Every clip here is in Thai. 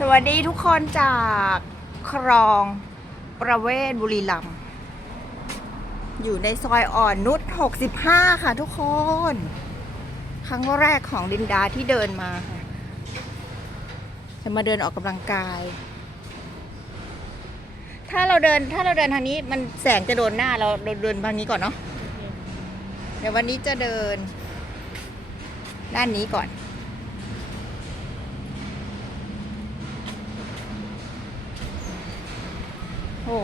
สวัสดีทุกคนจากคลองประเวศบุรีรัมย์อยู่ในซอยอ่อนนุช65 ค่ะทุกคน ครั้งแรกของลินดาที่เดินมา จะมาเดินออกกำลังกาย ถ้าเราเดินถ้าเราเดินทางนี้มันแสงจะโดนหน้าเราเดินทางนี้ก่อนเนาะเดี๋ยววันนี้จะเดิน ด้านนี้ก่อน โห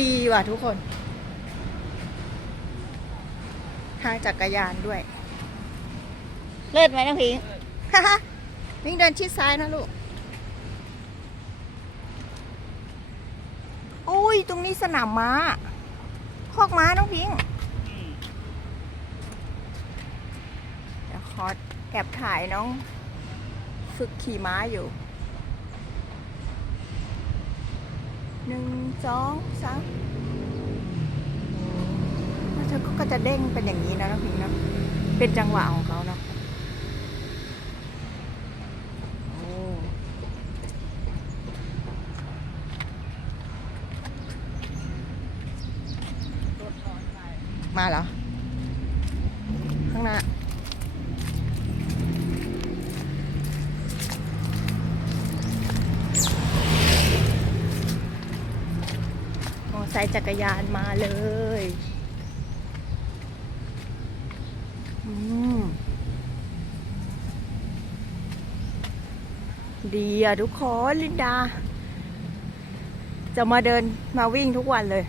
ดีว่ะทุกคน ทางจักรยานด้วย เลิศไหมน้องพิงวิ่งเดินชิดซ้ายนะลูก โอ้ย ตรงนี้สนามม้าคอกม้าน้องพิงเดี๋ยวขอแอบถ่ายน้อง ฝึกขี่ม้าอยู่ หนึ่งสองสามแล้วเธอก็จะเด้งเป็นอย่างนี้นะน้องพิงเนาะเป็นจังหวะของเขาเนาะมาเหรอ จักรยานมาเลยอืมดีอะทุกคนลินดา จะมาเดินมาวิ่งทุกวันเลย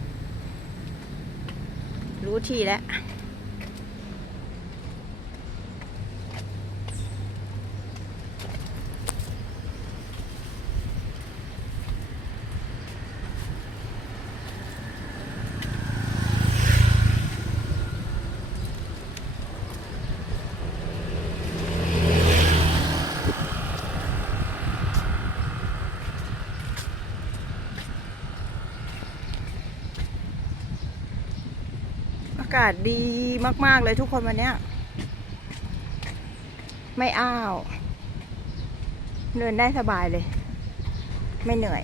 รู้ทีแล้วากาศดีมาก ๆ เลยทุกคนวันเนี้ย ไม่อ้าว เดินได้สบายเลย ไม่เหนื่อย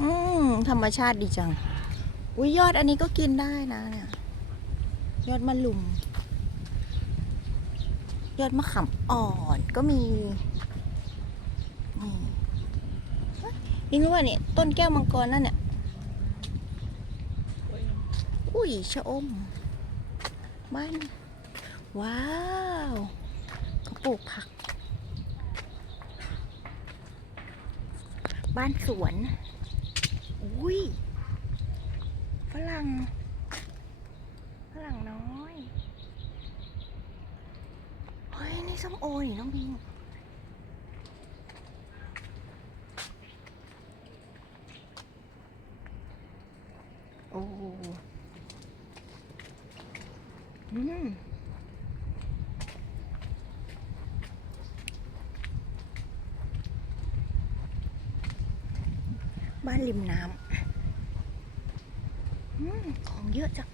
อืม ธรรมชาติดีจัง อุ้ยยอดอันนี้ก็กินได้นะเนี่ย ยอดมะลุม ยอดมะขามอ่อนก็มีนี่รู้ว่าเนี่ยต้นแก้วมังกรนั่นเนี่ย อุ้ยชะอม บ้าน ว้าวเขาปลูกผัก บ้านสวน อุ้ยฝรั่งฝรั่งน้อย เฮ้ย นี่ส้มโอนี่น้องบิงโอ้อืมบ้านริมน้ำ เยอะจัง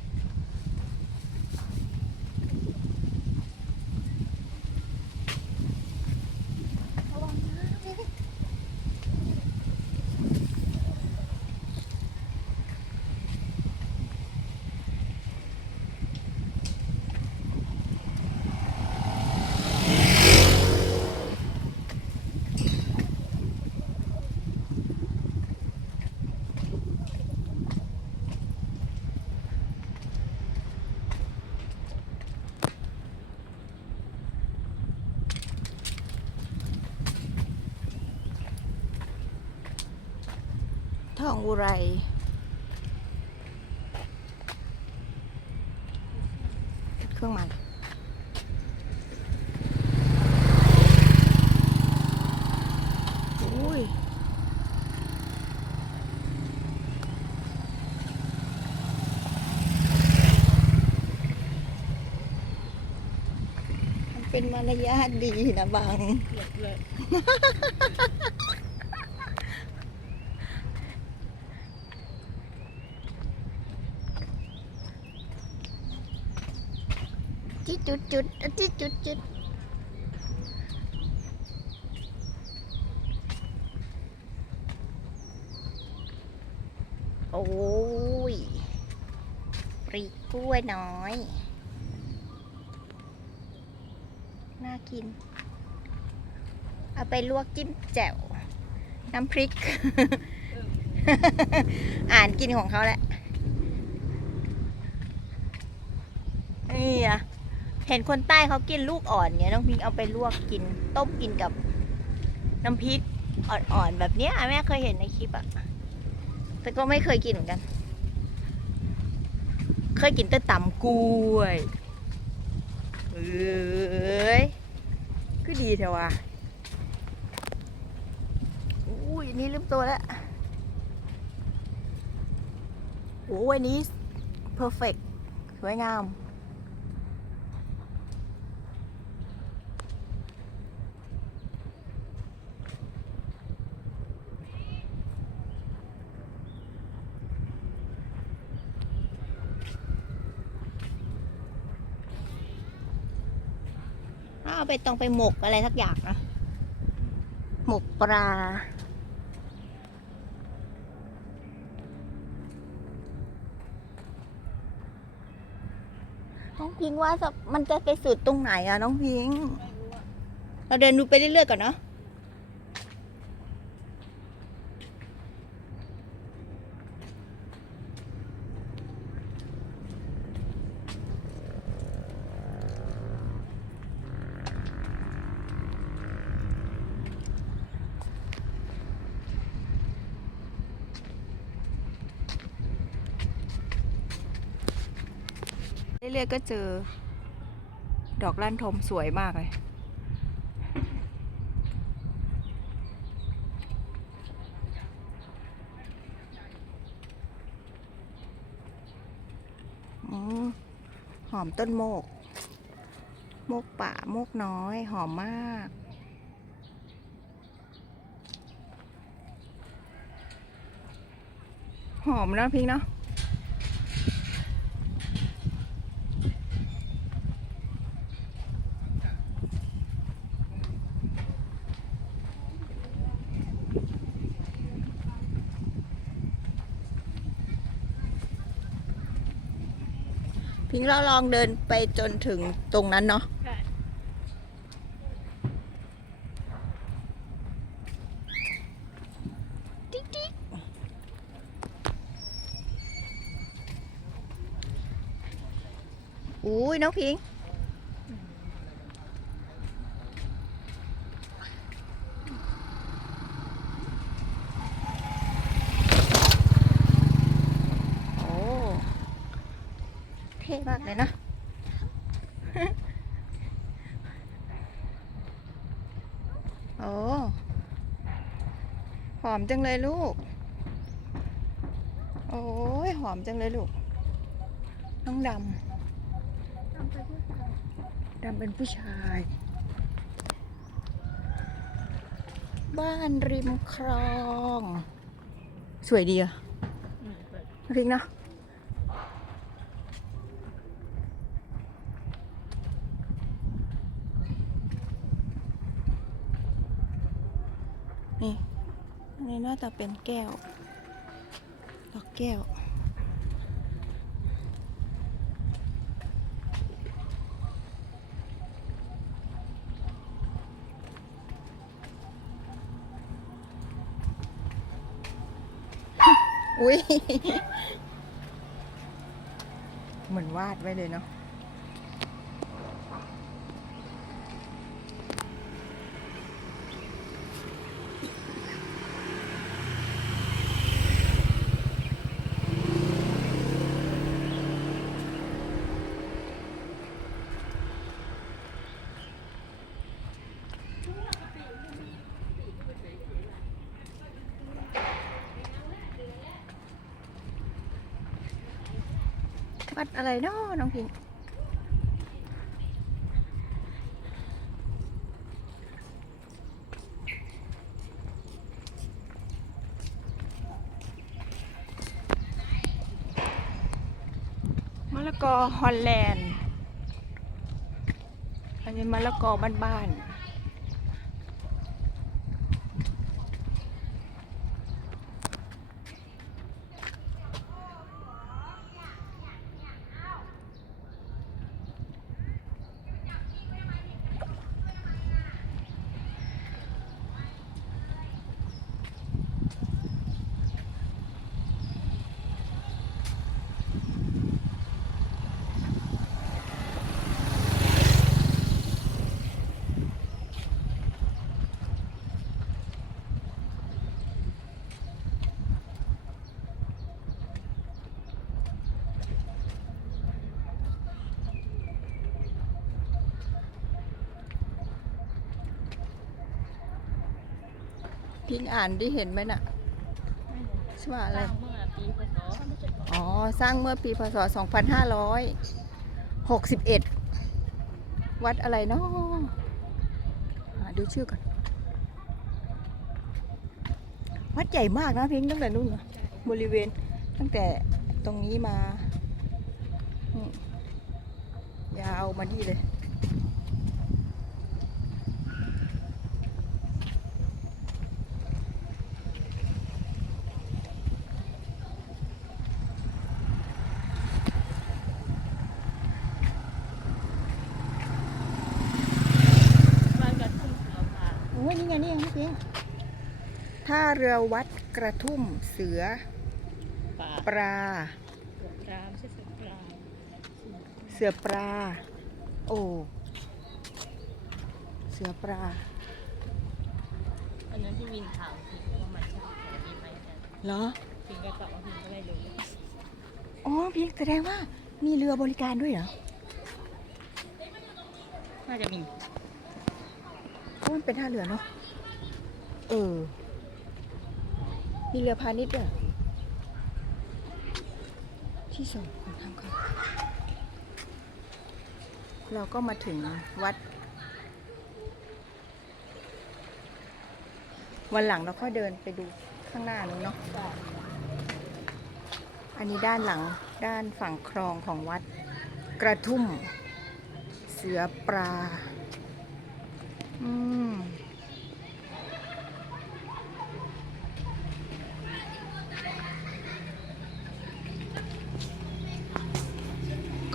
องอุไรเครื่องหมายอุ้ยมันเป็นมารยาทดีนะบัง จิจุดจุดอ่จิจุดจุดโอ้ยปรีกกล้วยน้อย น่ากิน เอาไปลวกจิ้มแจ่ว น้ำพริก อ่านกินของเขาแหละนี่อะ เห็นคนใต้เขากินลูกอ่อนเนี่ยน้องพิงเอาไปลวกกิน ต้มกินกับน้ำพริกอ่อนๆแบบเนี้ยแม่เคยเห็นในคลิปอะแต่ก็ไม่เคยกินเหมือนกัน เคยกินแต่ตำกล้วยเอ้ยก็ดีเถอะวะอุ้ยนี่ลืมตัวแล้วโอ้ยอันนี้ perfect สวยงาม เอาไปต้องไปหมกอะไรสักอย่างนะ หมกปลา น้องพิงว่าจะมันจะไปสุดตรงไหนอะน้องพิง เราเดินดูไปเรื่อยๆก่อนเนาะ เรื่อยๆก็เจอ ดอกลั่นทมสวยมากเลยอืมหอมต้นโมก โมกป่าโมกน้อย หอมมาก หอมนะพิงเนาะ พิงเราลองเดินไปจนถึงตรงนั้นเนาะติ๊กติ๊กอุ้ยน้องพิง โอ้ เท่ มากเลยนะโอ้หอมจังเลยลูก โอ้ยหอมจังเลยลูก น้องดำ ดำเป็นผู้ชาย บ้านริมคลอง สวยดีอะอืมเปิดพิงเนาะนี่อันนี้น่า จะเป็นแก้วดอกแก้ว อุ้ยเหมือนวาดไว้เลยเนาะ วัดอะไรเนาะน้องพิงมะละกอฮอลแลนด์ อันนี้มะละกอบ้านๆ พิงอ่านได้เห็นไหมน่ะชื่อว่าอะไรสร้างเมื่อปีพศอ๋อ สร้างเมื่อปีพศ 2561 วัดอะไรเนาะหาดูชื่อก่อน วัดใหญ่มากนะพิงตั้งแต่นู่นนะบริเวณตั้งแต่ตรงนี้มาอืมยาวมานี่เลย บ้านกระทุ่มเสือผ่า โอ้ยนี่ไงนี่ไงพี่พิง ท่าเรือวัดกระทุ่มเสือป่าปลาเสือปลาไม่ใช่เสือปลาเสือปลา โอ้ เสือปลา อันนั้นที่วินถามพิงว่ามันใช่แต่มีไหมแต่เหรอ พิงก็ตอบว่าพิงก็ไม่รู้อ๋อพี่แสดงว่ามีเรือบริการด้วยเหรอน่าจะมี เพราะมันเป็นท่าเรือเนาะ เออ มีเรือพาณิชย์ด้วยที่ส่งคนทางเขาเราก็มาถึงวัด วันหลังเราค่อยเดินไปดูข้างหน้านู้นเนาะอันนี้ด้านหลังด้านฝั่งคลองของวัดกระทุ่ม เสือปลา อืม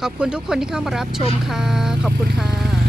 ขอบคุณทุกคนที่เข้ามารับชมค่ะ ขอบคุณค่ะ